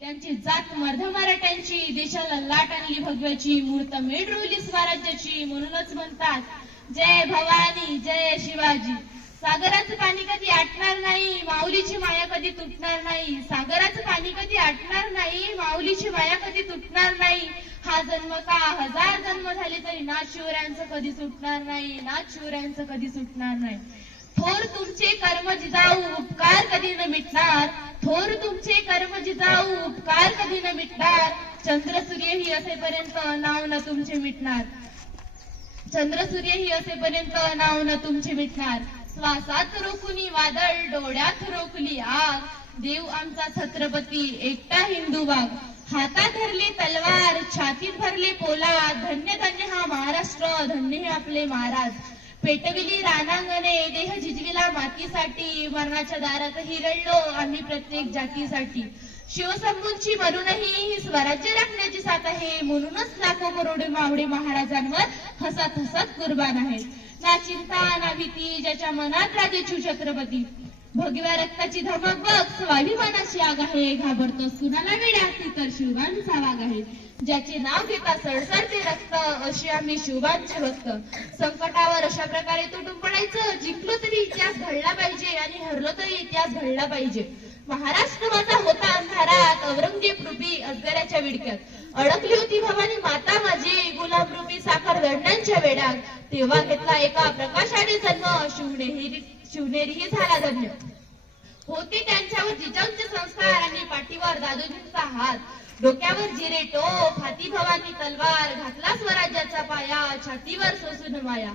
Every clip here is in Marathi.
त्यांची जात मर्द मराठ्यांची, देशाला लाट आणली भगव्याची, मूर्त मेढ रोवली स्वराज्याची. म्हणूनच म्हणतात जय भवानी जय शिवाजी. सागराचं पाणी कधी आटणार नाही, माऊलीची माया कधी तुटणार नाही. सागराचं पाणी कधी आटणार नाही, माऊलीची माया कधी तुटणार नाही. हा जन्म का हजार जन्म झाले तरी नाथ शिवरायांचं कधी सुटणार नाही, नाथ शिवरायांचं कधी सुटणार नाही. थोर तुमचे कर्म जिजाऊ उपकार कधी न मिटणार, थोर तुमचे कर्म जिजाऊ उपकार कधी न मिटणार. चंद्र सूर्य ही असेपर्यंत नाव न तुमचे मिटणार, चंद्र सूर्य ही असेपर्यंत नाव न तुमचे मिटणार. श्वासात रोखुनी वादळ, डोळ्यात रोखली आग, देव आमचा छत्रपती एकटा हिंदू वाघ. हातात धरली तलवार, छातीत भरले पोलाद, धन्य धन्य हा महाराष्ट्र, धन्य हे आपले महाराज. पेटविली रानांगणे, देह झिजविला मातीसाठी, मरणाच्या दारातही रडलो आम्ही प्रत्येक जातीसाठी. शिवशंभूंची मरूनही ही स्वराज्य राखण्याची साथ आहे, म्हणूनच लाखो करोडो मावळे महाराजांवर हसत हसत कुर्बान आहेत. ना चिंता ना भीती ज्याच्या मनात राजे छत्रपती, भगव्या रक्ताची धमक बघ, स्वाभिमानाची आग आहे. घाबरतो कुणाला वेड्या, ती तर शिवबांचा वाघ आहे. ज्याचे नाव घेता सळसळते रक्त, अशी आम्ही शिवबांचे भक्त. संकटावर अशा प्रकारे तुटून पडायचं, जिंकलो तरी इतिहास घडला पाहिजे आणि हरलो तरी इतिहास घडला पाहिजे. महाराष्ट्र माझा होता अंधारात, औरंगजेब रूपी अजगराच्या विडक्यात. अडकली होती भवानी माता माझी, गुलाम रूपी साखर दंडांच्या वेड्यात. तेव्हा घेतला एका प्रकाशाने जन्म, शिवनेरीही झाला धन्य. होते त्यांच्यावर जिजाऊंचे संस्कार आणि पाठीवर दादोजींचा हात. डोक्यावर जिरे टोप, हाती भवानी तलवार, घातला स्वराज्याचा पाया, छातीवर सोसून माया.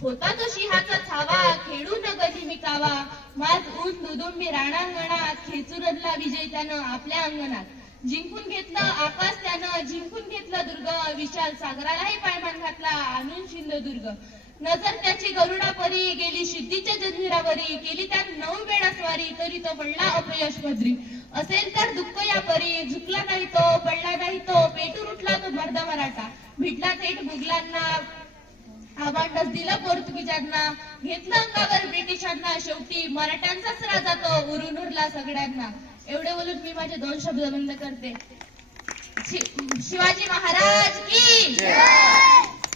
होता तो सिंहाचा छावा, खेळून गली मिकावा. माझ ऊन दुदुंबी राणांगणात, खेचून आणला विजय त्यानं आपल्या अंगणात. जिंकून घेतलं आकाश त्यानं, जिंकून घेतलं दुर्ग, विशाल सागरालाही पायमान घातला आणून सिंधुदुर्ग. नजर त्याची गरुडा परी, गेली सिद्धीच्या जंजिरावरी, केली त्यात 9 वेळा स्वारी, तरी तो पडला अपयश पदरी. असेल तर दुःख या परी, झुकला नाही तो, पडला नाही तो, पेटून उठला तो मर्द मराठा. भिडला थेट मुघलांना, आबांडच दिलं पोर्तुगीजांना, घेतलं अंगावर ब्रिटिशांना. शेवटी मराठ्यांचाच राजा तो, उरून उरला सगळ्यांना. एवढे बोलून मी माझे 2 शब्द बंद करते. शिवाजी महाराज की